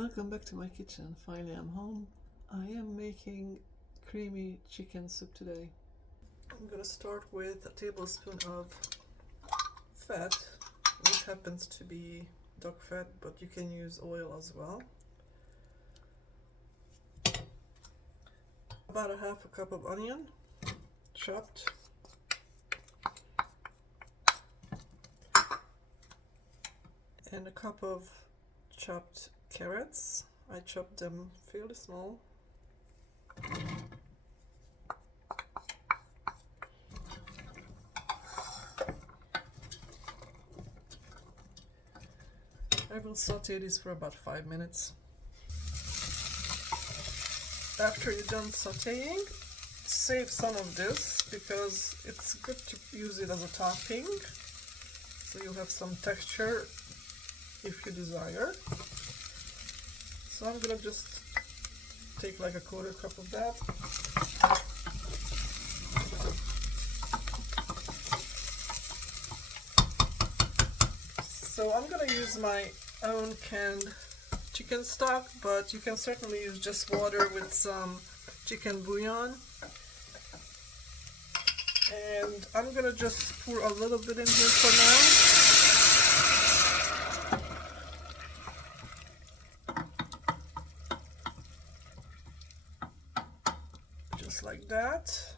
Welcome back to my kitchen. Finally I'm home. I am making creamy chicken soup today. I'm gonna start with a tablespoon of fat, which happens to be duck fat, but you can use oil as well. About a half a cup of onion, chopped. And a cup of chopped carrots. I chopped them fairly small. I will saute this for about 5 minutes. After you're done sauteing, save some of this because it's good to use it as a topping, so you have some texture if you desire. So I'm gonna just take like a quarter cup of that. So I'm gonna use my own canned chicken stock, but you can certainly use just water with some chicken bouillon. And I'm gonna just pour a little bit in here for now. Just like that.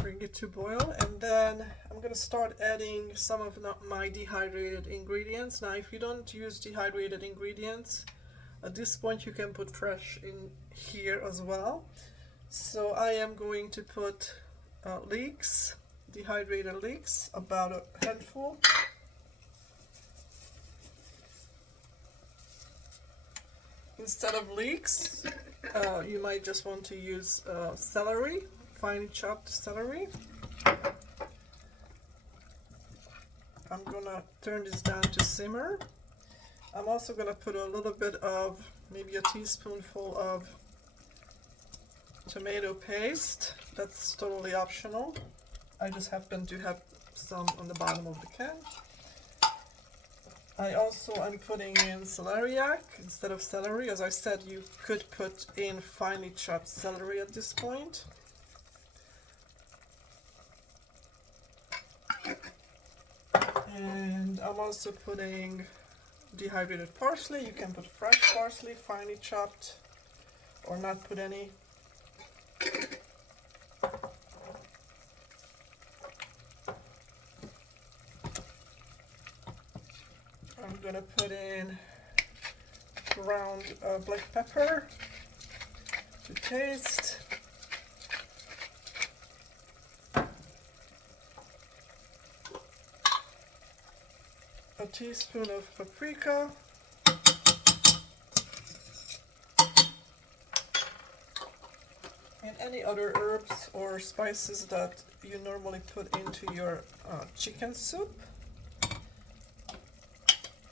Bring it to boil, and then I'm gonna start adding some of my dehydrated ingredients. Now if you don't use dehydrated ingredients, at this point you can put fresh in here as well. So I am going to put leeks, dehydrated leeks, about a handful. Instead of leeks, you might just want to use celery, finely chopped celery. I'm gonna turn this down to simmer. I'm also gonna put a little bit of, maybe a teaspoonful of tomato paste. That's totally optional. I just happen to have some on the bottom of the can. I also am putting in celeriac instead of celery. As I said, you could put in finely chopped celery at this point. And I'm also putting dehydrated parsley. You can put fresh parsley, finely chopped, or not put any. I'm gonna put in ground black pepper to taste. A teaspoon of paprika. And any other herbs or spices that you normally put into your chicken soup.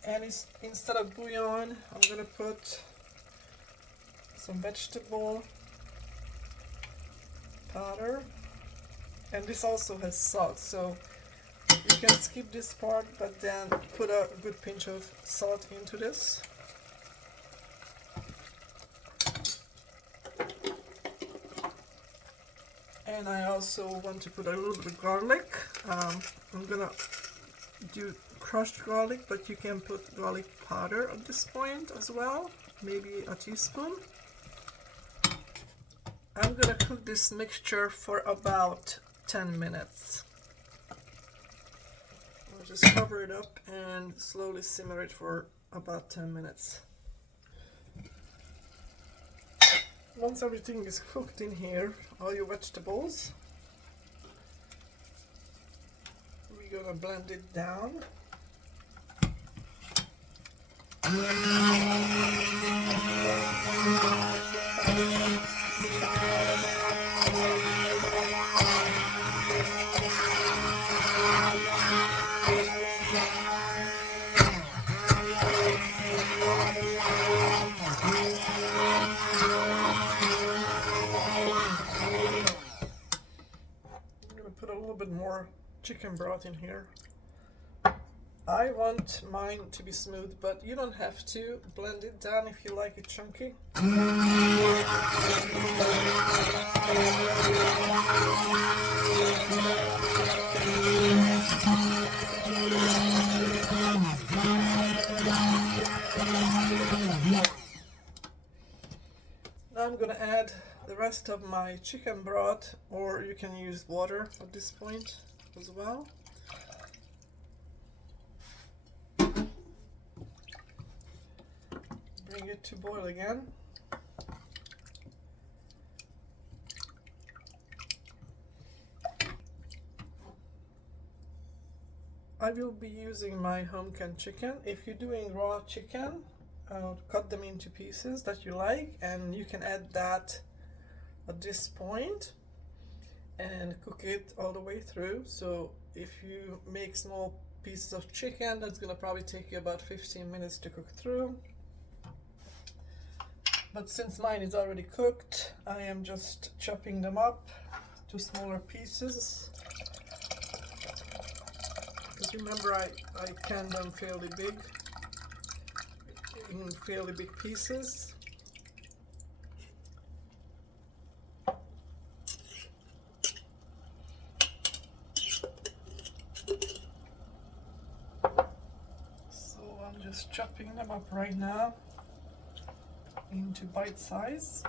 And instead of bouillon, I'm gonna put some vegetable powder. And this also has salt, so you can skip this part, but then put a good pinch of salt into this. And I also want to put a little bit of garlic. I'm gonna do crushed garlic, but you can put garlic powder at this point as well, maybe a teaspoon. I'm gonna cook this mixture for about 10 minutes. I'll just cover it up and slowly simmer it for about 10 minutes. Once everything is cooked in here, all your vegetables, we're gonna blend it down. I'm gonna put a little bit more chicken broth in here. I want mine to be smooth, but you don't have to blend it down if you like it chunky. Now I'm gonna add the rest of my chicken broth, or you can use water at this point as well. Bring it to boil again. I will be using my home canned chicken. If you're doing raw chicken, cut them into pieces that you like, and you can add that at this point and cook it all the way through. So if you make small pieces of chicken, that's gonna probably take you about 15 minutes to cook through. But since mine is already cooked, I am just chopping them up to smaller pieces. Because remember, I canned them fairly big, in fairly big pieces. So I'm just chopping them up right now into bite size.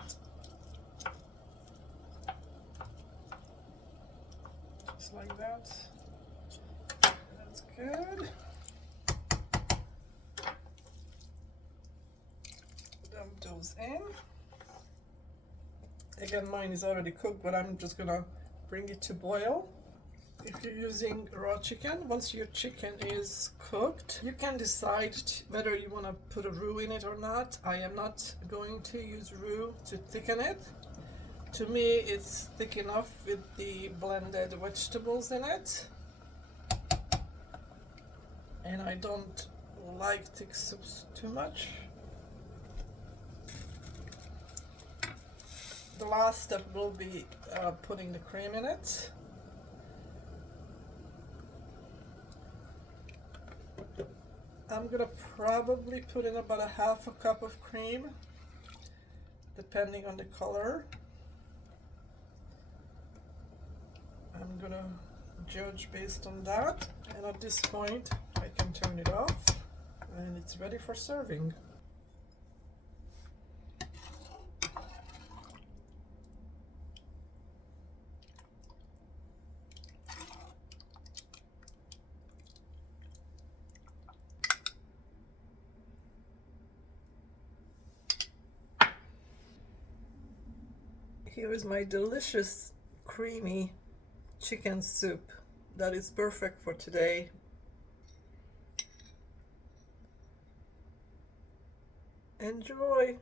Just like that. That's good. Dump those in. Again, mine is already cooked, but I'm just gonna bring it to boil. If you're using raw chicken, once your chicken is cooked, you can decide whether you want to put a roux in it or not. I am not going to use roux to thicken it. To me, it's thick enough with the blended vegetables in it. And I don't like thick soups too much. The last step will be putting the cream in it. I'm gonna probably put in about a half a cup of cream, depending on the color. I'm gonna judge based on that, and at this point I can turn it off and it's ready for serving. Here is my delicious creamy chicken soup that is perfect for today. Enjoy!